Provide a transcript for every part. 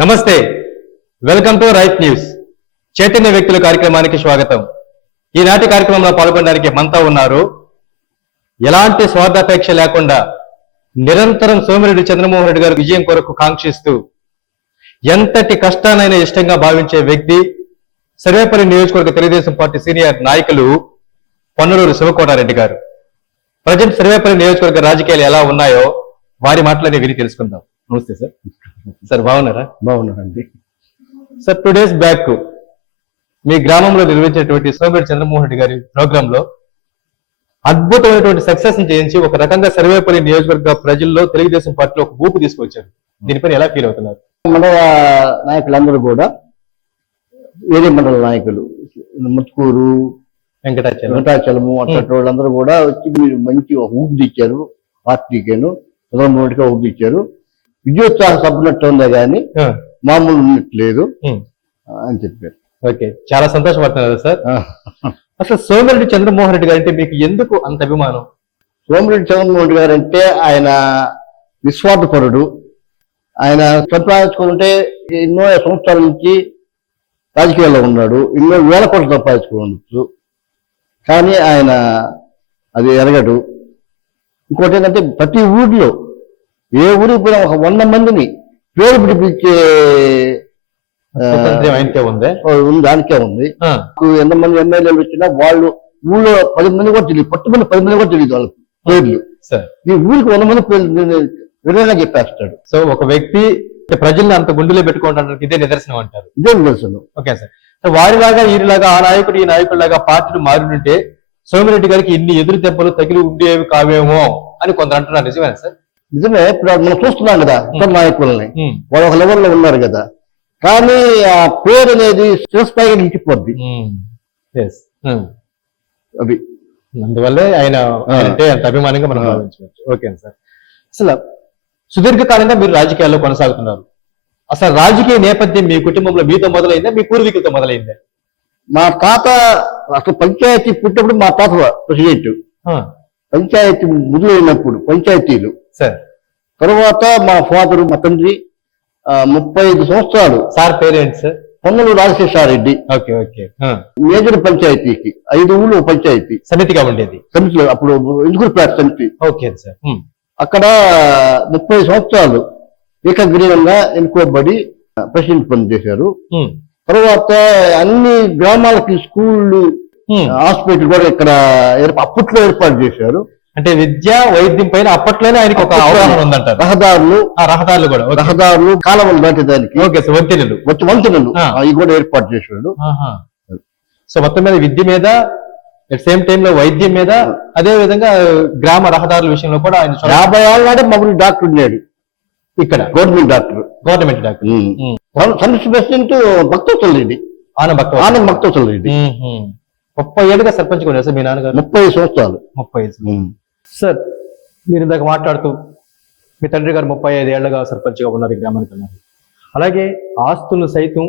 నమస్తే. Welcome to Right News. Chaitanya వ్యక్తుల కార్యక్రమానికి స్వాగతం. ఈనాటి కార్యక్రమంలో పాల్గొనడానికి మనతో ఉన్నారు. ఎలాంటి స్వార్థాపేక్ష లేకుండా నిరంతరం సోమిరెడ్డి చంద్రమోహన్ రెడ్డి గారు విజయం కొరకు కాంక్షిస్తూ ఎంతటి కష్టానైనా ఇష్టంగా భావించే వ్యక్తి సర్వేపల్లి నియోజకవర్గ తెలుగుదేశం పార్టీ సీనియర్ నాయకులు పొన్నలూరు శివకోటారెడ్డి గారు. ప్రజెంట్ సర్వేపల్లి నియోజకవర్గ రాజకీయాలు ఎలా ఉన్నాయో వారి మాటలని విని తెలుసుకుందాం. నమస్తే సార్. సార్ బాగున్నారా? బాగున్నారండి సార్ టూ డేస్ బ్యాక్ మీ గ్రామంలో నిర్వహించినటువంటి సోమిరెడ్డి చంద్రమోహన్ రెడ్డి గారి ప్రోగ్రామ్లో అద్భుతమైనటువంటి సక్సెస్ చేయించి ఒక రకంగా సర్వేపల్లి నియోజకవర్గ ప్రజల్లో తెలుగుదేశం పార్టీలో ఒక ఊపు తీసుకొచ్చారు. దీనిపైన ఎలా ఫీల్ అవుతున్నారు? మండల నాయకులందరూ కూడా వేరే మండల నాయకులు ముత్తుకూరు వెంకటాచలం. వెంకటాచలము అట్లాంటి వాళ్ళందరూ కూడా వచ్చి మీరు మంచి ఒక ఊపి తెచ్చారు పార్టీకేను. చంద్రబాబు నాయుడుగా ఊపి తెచ్చారు. విజయోత్సాహ సభ్యున్నట్టు ఉందే కానీ మామూలు ఉన్నట్లేదు అని చెప్పారు. ఓకే. చాలా సంతోషపడుతున్నారు సార్. అసలు సోమిరెడ్డి చంద్రమోహన్ రెడ్డి గారు అంటే మీకు ఎందుకు అంత అభిమానం? సోమిరెడ్డి చంద్రబాబు నాయుడు గారు అంటే ఆయన నిస్వార్థపరుడు. ఆయన సంపాదించుకుంటే ఎన్నో సంవత్సరాల నుంచి రాజకీయాల్లో ఉన్నాడు. ఎన్నో వేల కోట్లు సంపాదించుకోవచ్చు. కానీ ఆయన అది ఎరగడు. ఇంకోటి ఏంటంటే ప్రతి ఊర్లో ఏ ఊరికి పోయినా ఒక వంద మందిని పేరు పిలిపించే ఉంది? దానికే ఉంది ఎంతమంది ఎమ్మెల్యేలు వచ్చినా వాళ్ళు ఊళ్ళో పది మంది కూడా తెలియదు. పట్టుమంది పది మంది కూడా తెలియదు వాళ్ళకి పేర్లు. సార్. ఈ ఊరికి వంద మంది పేర్లు విధంగా చెప్పేస్తాడు. సో ఒక వ్యక్తి ప్రజల్ని అంత గుండెలో పెట్టుకోవడానికి ఇదే నిదర్శనం అంటారు. ఇదే నిదర్శనం. Okay sir. సో వారిలాగా వీరిలాగా ఆ నాయకుడు ఈ నాయకుడిలాగా పార్టీలు మారినుంటే సోమిరెడ్డి గారికి ఇన్ని ఎదురు దెబ్బలు తగిలి ఉండేవి కావేమో అని కొందరు అంటున్నారు. నిజమేనా సార్? నిజమే ఇప్పుడు మనం చూస్తున్నాం కదా ఇతర నాయకులని వాళ్ళు ఒక లెవెల్లో ఉన్నారు కదా. కానీ ఆ పేరు అనేది చిరస్థాయిగా నిలిచిపోద్ది. అది. అందువల్లే ఆయన. అంటే అంత అభిమానంగా మనం. భావించవచ్చు. Okay sir. అసలు సుదీర్ఘకాలంగా మీరు రాజకీయాల్లో కొనసాగుతున్నారు. అసలు రాజకీయ నేపథ్యం మీ కుటుంబంలో మీతో మొదలైందా? మీ పూర్వీకులతో మొదలైందా? మా తాత అసలు పంచాయతీ పుట్టినప్పుడు మా తాత ప్రెసిడెంట్. పంచాయతీ మొదలైనప్పుడు పంచాయతీలు. తర్వాత మా ఫాదరు మా తండ్రి ముప్పై ఐదు సంవత్సరాలు sir parents Ponnalu Rajaseshareddy. Okay okay. Major పంచాయతీకి ఐదు ఊళ్ళు పంచాయతీ. సమితిగా ఉండేది. సమితిలో అప్పుడు ఇందుకుపేట సమితి. Okay sir. అక్కడ ముప్పై సంవత్సరాలు ఏకగ్రీవంగా ఎన్నుకోబడి ప్రెసిడెంట్ పనిచేశారు తర్వాత అన్ని గ్రామాలకి స్కూళ్ళు. హాస్పిటల్ కూడా ఇక్కడ అప్పట్లో ఏర్పాటు చేశారు. అంటే విద్య వైద్యం పైన అప్పట్లోనే ఆయనకి ఒక అవగాహన ఉందంటారు. రహదారులు ఆ రహదారులు కూడా. రహదారులు కాలువలు దాటేదానికి ఓకే సార్ వంతెనలు. వచ్చి వంతెనలు. అవి కూడా ఏర్పాటు ఆహా. సో మొత్తం మీద విద్య మీద అట్ సేమ్ టైం లో వైద్యం మీద అదే విధంగా గ్రామ రహదారుల విషయంలో కూడా ఆయన యాభై ఏళ్ళ నాడే మమ్మల్ని డాక్టర్ ఉన్నాడు ఇక్కడ. Government doctor. Government doctor. సమితి ప్రెసిడెంట్ భక్తోత్సవ రెడ్డి ఆనంద్ భక్త ఆనంద్ భక్తోత్సవ రెడ్డి ముప్పై ఏళ్ళుగా సర్పంచ్ కూడా సార్ మీ నాన్నగారు. ముప్పై సంవత్సరాలు. ముప్పై సార్ మీరు ఇందాక మాట్లాడుతూ మీ తండ్రి గారు ముప్పై ఐదు ఏళ్ళుగా సర్పంచ్గా ఉన్నారు ఈ గ్రామానికి ఉన్నారు అలాగే ఆస్తులు సైతం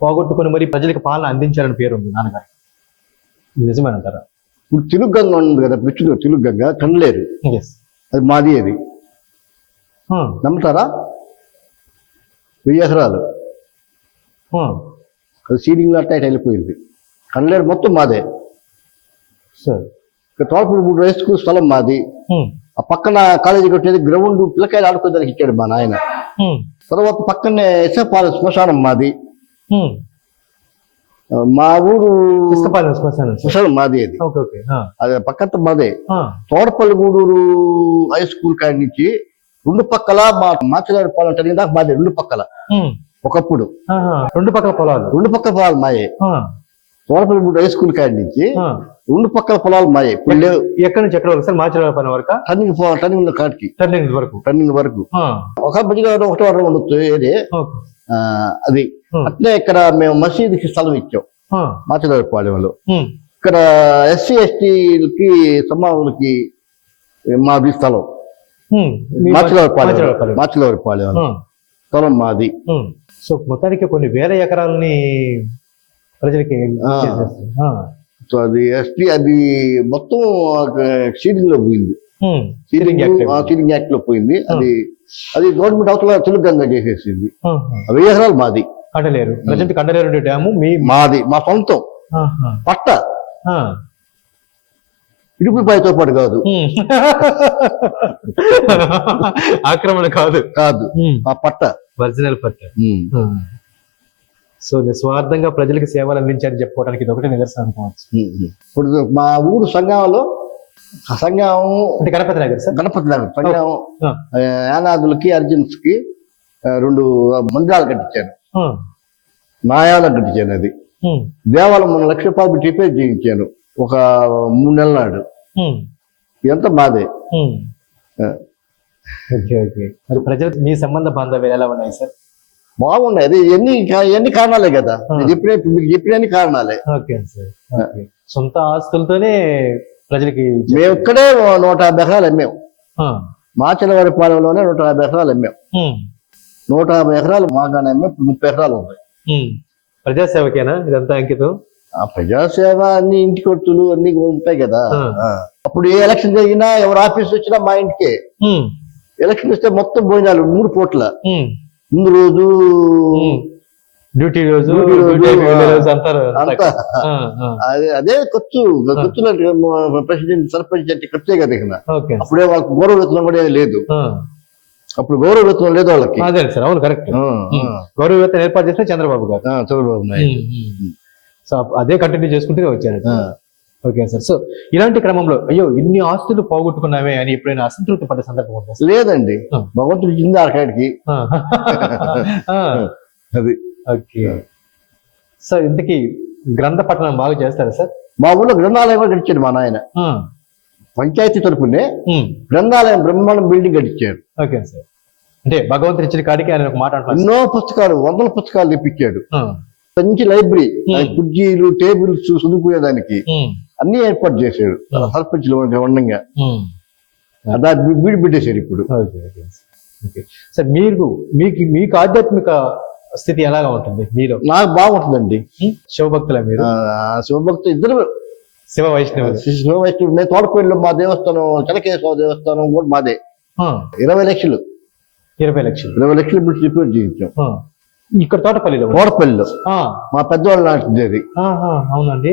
పోగొట్టుకుని మరి ప్రజలకు పాలన అందించారని పేరు ఉంది నాన్నగారు నిజమేనంటారా? ఇప్పుడు తెలుగు గంగ ఉంది కదా తెలుగు గంగ కనలేరు ఎస్ అది మాది అది. నమ్ముతారా? వెయ్యి ఎకరాలు. అది సీలింగ్ లాంటి అటు వెళ్ళిపోయింది కనలేరు మొత్తం మాదే. సార్ తోటపూడి మూడు హై స్కూల్ స్థలం మాది. ఆ పక్కన కాలేజీ కట్టేది గ్రౌండ్ పిల్లకాయలు ఆడుకోవడానికి ఇచ్చాడు మా నాయన. తర్వాత పక్కనే ఎస్ఎఫ్ఆర్ శ్మశానం మాది. మా ఊరు శ్మశానం మాది అది. అది పక్కన మాదే. తోటపల్లి గూడూరు హై స్కూల్ కాడి నుంచి రెండు పక్కల మా మాచగారి పాలెం దాకా మాదే రెండు పక్కల. ఒకప్పుడు. రెండు పక్కల పొలాలు. రెండు పక్కల పొలాలు మాయే. గూడూరు హై స్కూల్ కాడి నుంచి. రెండు పక్కల పొలాలు మాయే. లేవు ఎక్కడి నుంచి ఎక్కడ వరకు సార్? పని వరకు? టర్నింగ్ టర్నింగ్ కాడికి. టర్నింగ్ వరకు. టర్నింగ్ వరకు. ఒక మధ్యగా ఒకటో ఉండొచ్చు ఏదే? అది. అట్లే ఇక్కడ మేము మసీదుకి స్థలం ఇచ్చాం. ఉమ్, ఇక్కడ ఎస్సీ ఎస్టీలకి సమాజులకి మాది స్థలం. ఉమ్. మీ మాచలపాలెం మాచిరాలపాలెం. మాచలపాలెం ఆ, స్థలం మాది. సో మొత్తానికి కొన్ని వేల ఎకరాలని ప్రజలకి ఆ. ఆ, సో అది ఎస్టీ అది మొత్తం సీడింగ్లో పోయింది. సీలింగ్ యాక్ట్ సీలింగ్ యాక్ట్లో పోయింది అది అది గవర్నమెంట్ అవతల తెలుగుగా చేసేసింది. ఆ. వెయ్యి ఎకరాలు మాది. కండలేరు ప్రజెంట్ కండలేరు డ్యాము మీ మాది మా సొంతం. పట్ట. ఆ. ఇడుపులపాయతో పాటు కాదు. ఆక్రమణ కాదు. కాదు. మా పట్ట. ఒరిజినల్ పట్ట. సో నిస్వార్థంగా ప్రజలకు సేవలు అందించారని చెప్పుకోవడానికి ఇది ఒకటి నిదర్శనం అనుకోవచ్చు. ఇప్పుడు మా ఊరు సంఘంలో సంఘం అంటే గణపతి నగర్ సార్? గణపతి నగర్ సంఘం యానాదులకి అర్జున్స్కి రెండు మందిరాలు కట్టించాను. నాయాలకు కట్టించాను అది. దేవాలయం మన లక్ష రూపాయలు రిపేర్ చేయించాను ఒక మూడు నెలల నాడు. ఇదంతా బాధే. Okay okay. మరి ప్రజలకు మీ సంబంధ బాంధవ్యాలు ఎలా ఉన్నాయి సార్? బాగున్నాయి అది ఎన్ని ఎన్ని కారణాలే కదా. చెప్పిన మీకు చెప్పిన కారణాలే. ఓకే సార్ సొంత ఆస్తులతోనే ప్రజలకి మేము ఇక్కడే ఓ నూట యాభై ఎకరాలు అమ్మాం. ఆ. మాచలవారి పాలెంలోనే నూట యాభై ఎకరాలు అమ్మాం. నూట యాభై ఎకరాలు మాగానే అమ్మాం. ముప్పై ఎకరాలు ఉన్నాయి. ప్రజాసేవకేనా ఇదంతా అంకితం? ఆ ప్రజాసేవ అన్ని ఇంటి ఖర్చులు అన్ని ఉంటాయి కదా. అప్పుడు ఏ ఎలక్షన్ జరిగినా ఎవరు ఆఫీస్ వచ్చినా మా ఇంటికే. ఎలక్షన్ వస్తే మొత్తం భోజనాలు మూడు పూట్ల. ముందు రోజు. డ్యూటీ రోజు. అదే అదే ఖర్చు. ఖర్చులు ప్రెసిడెంట్ సర్పంచ్ అంటే ఖర్చే కదా ఇక్కడ అప్పుడే వాళ్ళకి గౌరవ వేతనం కూడా లేదు. అప్పుడు గౌరవ వేతనం లేదు వాళ్ళకి. అదే సార్ అవును కరెక్ట్. గౌరవ వేతన ఏర్పాటు చేసిన చంద్రబాబు గారు. చంద్రబాబు నాయుడు. సో అదే కంటిన్యూ చేసుకుంటూనే వచ్చారు. ఓకే సార్ సో ఇలాంటి క్రమంలో అయ్యో ఇన్ని ఆస్తులు పోగొట్టుకున్నామే అని ఎప్పుడైనా అసంతృప్తి పడ్డ సందర్భం ఉందా? లేదండి. భగవంతుడు ఇచ్చింది ఆకాడికి. అది ఓకే సార్ ఇంతకీ గ్రంథ పఠనం బాగా చేస్తారా సార్ మా ఊళ్ళో గ్రంథాలయం కూడా కట్టించాడు మా నాయన. పంచాయతీ తరపునే. గ్రంథాలయం బ్రహ్మాండం బిల్డింగ్ కట్టించాడు ఓకే సార్ అంటే భగవంతుడు ఇచ్చిన కాడికి ఆయన ఒక మాట ఎన్నో పుస్తకాలు వందల పుస్తకాలు తెప్పించాడు. మంచి లైబ్రరీ. కుర్చీలు టేబుల్స్ చదువుకునేదానికి. అన్ని ఏర్పాటు చేశాడు. సర్పంచ్లు ఉండంగా. అదా వీడి పెట్టేశాడు ఇప్పుడు. సార్ మీరు మీకు మీకు ఆధ్యాత్మిక స్థితి ఎలాగా ఉంటుంది? మీలో? నాకు బాగుంటుందండి? శివభక్తుల మీరు? శివభక్తులు ఇద్దరు. శివ వైష్ణవులు. శివవైష్ణవుడు నేను తోటపల్లిలో మా దేవస్థానం చెనకేశ్వర దేవస్థానం కూడా మాదే. ఇరవై లక్షలు. ఇరవై లక్షలు. ఇరవై లక్షలు పెట్టి రిపేర్ చేయించాం. ఇక్కడ తోటపల్లిలో. తోటపల్లిలో. మా పెద్దవాళ్ళు నాటింది అవునండి.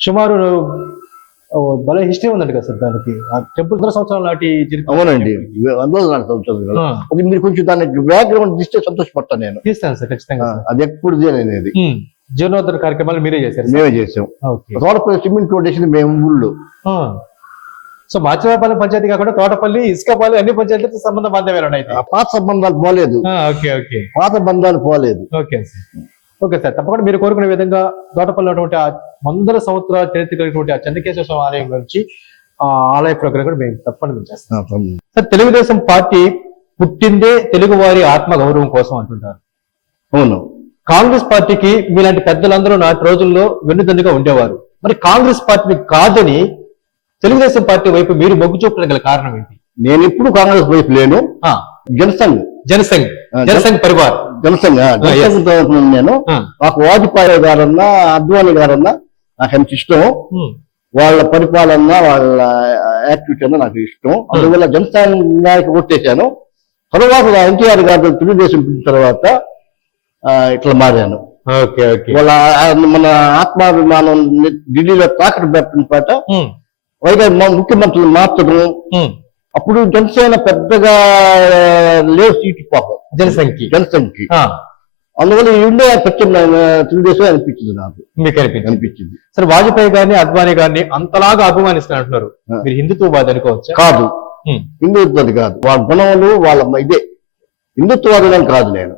సుమారు భలే హిస్టరీ ఉందండి కదా సార్ దానికి. ఆ టెంపుల్ వందల సంవత్సరాల నాటి అవునండి. వందల నాటి సంవత్సరాలు. అది మీరు కొంచెం దానికి బ్యాక్గ్రౌండ్ తీస్తే సంతోషపడతాను నేను. తీస్తాను సార్ ఖచ్చితంగా. అది ఎప్పుడు అనేది. జీర్ణోద్ధరణ కార్యక్రమాలు మీరే చేశారు మేమే చేసాం తోటపల్లి సిమెంట్ రోడ్ వేసింది మేము ఊళ్ళో. సో మాచిరాపల్లి పంచాయతీ కాకుండా తోటపల్లి ఇసుకపల్లి అన్ని పంచాయతీలతో సంబంధ బాంధవ్యాలు ఉన్నాయి. పాత సంబంధాలు పోలేదు. ఆ, ఓకే ఓకే. పాత బంధాలు పోలేదు. Okay sir. ఓకే సార్ తప్పకుండా మీరు కోరుకునే విధంగా తోటపల్లి ఉన్నటువంటి ఆ వందల సంవత్సరాల చరిత్ర కలిగినటువంటి ఆ చంద్రకేశ్వర స్వామి ఆలయం ఆ ఆలయ ప్రోగ్రాం కూడా మేము తప్పకుండా మేము చేస్తాం. సార్ తెలుగుదేశం పార్టీ పుట్టిందే తెలుగువారి ఆత్మ గౌరవం కోసం అంటుంటారు. అవును. కాంగ్రెస్ పార్టీకి మీలాంటి పెద్దలందరూ నాటి రోజుల్లో వెన్నుదన్నుగా ఉండేవారు. మరి కాంగ్రెస్ పార్టీని కాదని తెలుగుదేశం పార్టీ వైపు మీరు మొగ్గు చూపడం గల కారణం ఏంటి? నేను ఎప్పుడు కాంగ్రెస్ వైపు లేను. జనసంఘ్. జనసంఘ్. జనసంఘ్ పరివార్. తరపున నేను నాకు వాజ్పేయి గారన్నా అద్వానీ గారన్నా నాకు ఎంత ఇష్టం. వాళ్ళ పరిపాలన వాళ్ళ యాక్టివిటీ అన్నా నాకు ఇష్టం. అందువల్ల జనసంఘానికి ఓటేశాను తర్వాత ఎన్టీఆర్ గారు తెలుగుదేశం పిలిచిన తర్వాత ఇట్లా మారాను. వాళ్ళ మన ఆత్మాభిమానం ఢిల్లీలో తాకట్టు పెట్టిన పాట వైద్య ముఖ్యమంత్రులు మార్చడం అప్పుడు జనసేన పెద్దగా లేవు సీట్లు పాపం. జనసంఖ్య. జనసంఖ్యకి ఆ, అందువల్ల ఇండియా ప్రత్యేక తెలుగుదేశం అనిపించింది నాకు. మీకు అనిపించింది. అనిపించింది. సరే వాజ్పేయి గారిని అద్వానీ గారిని అంతలాగా అభిమానిస్తున్నారు అంటున్నారు. మీరు హిందుత్వవాది అనుకోవచ్చా? కాదు. హిందుత్వది కాదు. వాళ్ళ గుణములు వాళ్ళ ఇదే. హిందుత్వవాదం కాదు నేను.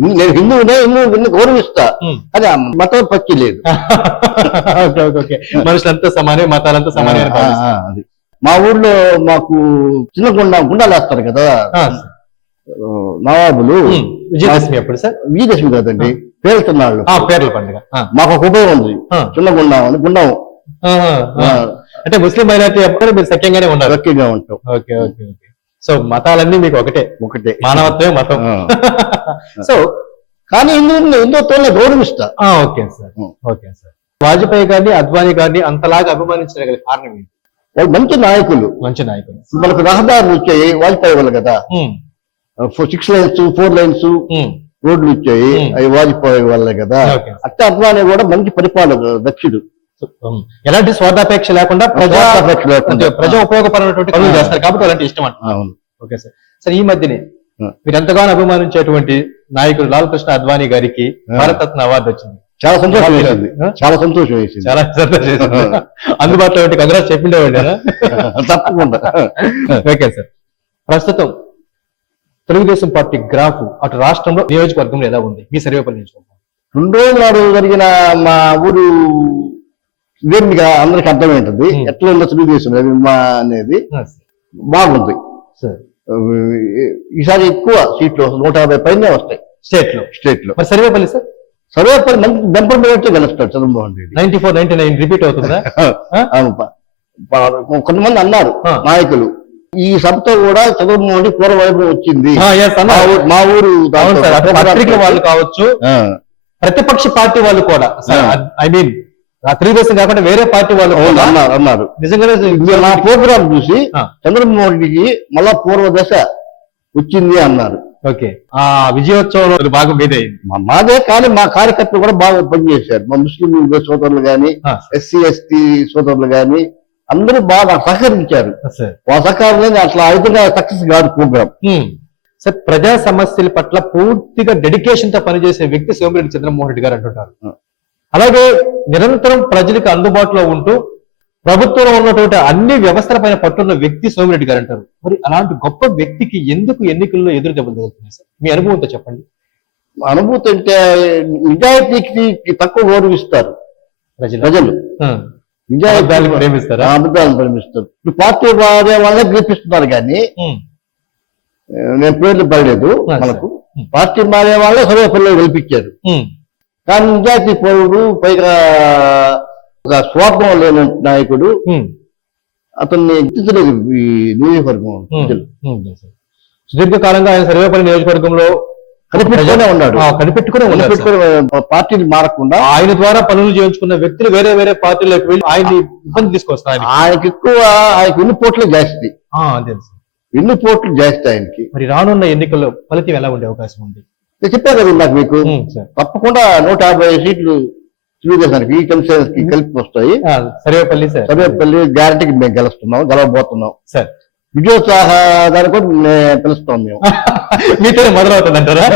నేను హిందువునే హిందువు గౌరవిస్తా. అది మతం పచ్చి లేదు. మనుషులంతా సమానే మతాలంతా సమానే అని అది. మా ఊర్లో మాకు చిన్న గుండ గుండాలు వేస్తారు కదా నవాబులు. విజయదశమి అప్పుడు సార్? విజయదశమి కాదండి. పేరుతున్నాళ్ళు ఆ పేర్ల పండుగ. మాకు ఒక ఉపయోగం ఉంది. చిన్న గుండం అని గుండం. అంటే ముస్లిం మైనారిటీ అప్పుడు మీరు సఖ్యంగానే ఉన్నారు. రక్కీగా ఉంటాం. Okay okay okay. సో మతాలన్నీ మీకు ఒకటే. ఒకటే. మానవత్వమే మతం. సో కానీ హిందువుని హిందుత్వాన్ని గౌరవిస్తా. ఆ, okay sir. Okay sir. Vajpayee గారిని అద్వానీ గారిని అంతలాగా అభిమానించిన గల కారణం ఏంటి? వాళ్ళు మంచి నాయకులు. మంచి నాయకులు. మనకు రహదారులు వచ్చాయి వాజ్పేయి వల్ల కదా. సిక్స్ లైన్స్ ఫోర్ లైన్స్ రోడ్లు వచ్చాయి. అవి వాజ్పేయి వల్లే కదా. అట్ట అద్వానీ కూడా మంచి పరిపాలన దక్షుడు. ఎలాంటి స్వార్థాపేక్ష లేకుండా ప్రజా ప్రజా ఉపయోగపడినటువంటి పనులు చేస్తారు కాబట్టి అలాంటి ఇష్టం అంట అవును. Okay sir. సార్ ఈ మధ్యనే. మీరు ఎంతగానో అభిమానించేటువంటి నాయకుడు లాల్ కృష్ణ అద్వానీ గారికి. భారతరత్న అవార్డు వచ్చింది. చాలా సంతోషం చాలా వేసింది? చాలా సంతోషం వేసింది. చాలా సంతోషం. అందుబాటులో ఉంటే కంగ్రాస్ చెప్పిండేవాడు తప్పకుండా. ఓకే సార్ ప్రస్తుతం తెలుగుదేశం పార్టీ గ్రాఫ్ అటు రాష్ట్రంలో నియోజకవర్గంలో ఎలా ఉంది? మీ సర్వేపల్లి నియోజకవర్గం రెండు రోజుల నాడు జరిగిన మా ఊరు వేదికగా అందరికి అర్థమైంటుంది. Hmm. ఎట్లా ఉందో తెలుగుదేశం అనేది. బాగుంది. సార్ ఈసారి ఎక్కువ సీట్లు నూట యాభై పైనే వస్తాయి. స్టేట్లో. స్టేట్లో. మరి సర్వేపల్లి సార్ సర్వేపల్లి మంచి బెంపర్ మీద గెలుస్తాడు Chandramohan Reddy. Ninety four ninety nine repeat అవుతుందా? కొంతమంది అన్నారు. నాయకులు. ఈ సభతో కూడా చంద్రమోహన్ రెడ్డి పూర్వవైపు వచ్చింది. మా. ఊరు- వాళ్ళు కావచ్చు. ప్రతిపక్ష పార్టీ వాళ్ళు కూడా. ఐ మీన్ తెలుగుదేశం కాకుండా వేరే పార్టీ వాళ్ళు అన్నారు అన్నారు. నిజంగానే నా ప్రోగ్రామ్ చూసి ఆ. చంద్రమోహన్ రెడ్డికి మళ్ళా పూర్వ దశ వచ్చింది అన్నారు. ఓకే. ఆ విజయోత్సవంలో భాగం మీదే మాదే కానీ మా కార్యకర్తలు కూడా బాగా పనిచేశారు. మా ముస్లిం సోదరులు గాని ఆ, ఎస్సీ ఎస్టీ సోదరులు గాని అందరూ బాగా సహకరించారు. వాళ్ళ సహకారం అట్లా ఆ విధంగా సక్సెస్ కాదు ప్రోగ్రామ్. సార్ ప్రజా సమస్యల పట్ల పూర్తిగా డెడికేషన్తో పనిచేసే వ్యక్తి సోమిరెడ్డి చంద్రమోహన్ రెడ్డి గారు అంటుంటారు. ఆ. అలాగే నిరంతరం ప్రజలకు అందుబాటులో ఉంటూ ప్రభుత్వంలో ఉన్నటువంటి అన్ని వ్యవస్థల పైన పట్టున్న వ్యక్తి సోమిరెడ్డి గారు అంటారు. మరి అలాంటి గొప్ప వ్యక్తికి ఎందుకు ఎన్నికల్లో ఎదురు దెబ్బలు తగులుతున్నాయి సార్? మీ అనుభవంతో చెప్పండి. అనుభూతి అంటే నిజాయితీకి తక్కువ గౌరవిస్తారు ప్రజలు. ప్రజలు. ఆ. నిజాయితీ అబద్ధాలకు ప్రేమిస్తారా? అబద్ధాలను ప్రేమిస్తారు. ఇప్పుడు పార్టీ వాడే వాళ్ళే గెలిపిస్తున్నారు కానీ నేను పేర్లు పడలేదు మనకు. పార్టీ మారే వాళ్ళే సర్వేపల్లి గెలిపించారు. కానీ నిజాయితీ పౌరుడు పైగా ఒక స్వార్థం లేని నాయకుడు. అతన్ని గుర్తించలేదు ఈ నియోజకవర్గం. సుదీర్ఘకాలంగా ఆయన సర్వేపల్లి నియోజకవర్గంలో కనిపెట్టుకునే ఉన్నాడు ఆ, కనిపెట్టుకునే. కనిపెట్టుకునే పార్టీని మారకుండా ఆయన ద్వారా పనులు చేయించుకున్న వ్యక్తులు వేరే వేరే పార్టీలకు వెళ్ళి ఆయన్ని ఇబ్బంది తీసుకొస్తారు ఆయన ఆయనకి ఎక్కువ ఆయనకి ఎన్ని పోట్లు జాస్తి. ఎన్ని పోట్లు జాస్తి ఆయనకి మరి రానున్న ఎన్నికల్లో ఫలితం ఎలా ఉండే అవకాశం ఉంది నేను చెప్పాను కదా ఇందాక మీకు. తప్పకుండా నూట యాభై సీట్లు తెలుగుదేశానికి ఈ కన్సెన్స్కి కలిపి వస్తాయి. సర్వేపల్లి సార్. సర్వేపల్లి గ్యారంటీకి మేము గెలుస్తున్నాం గెలవబోతున్నాం. సార్. విజయోత్సాహ దాన్ని కూడా మేము పిలుస్తాం మేము. మీతోనే మొదలవుతుంది అంటారా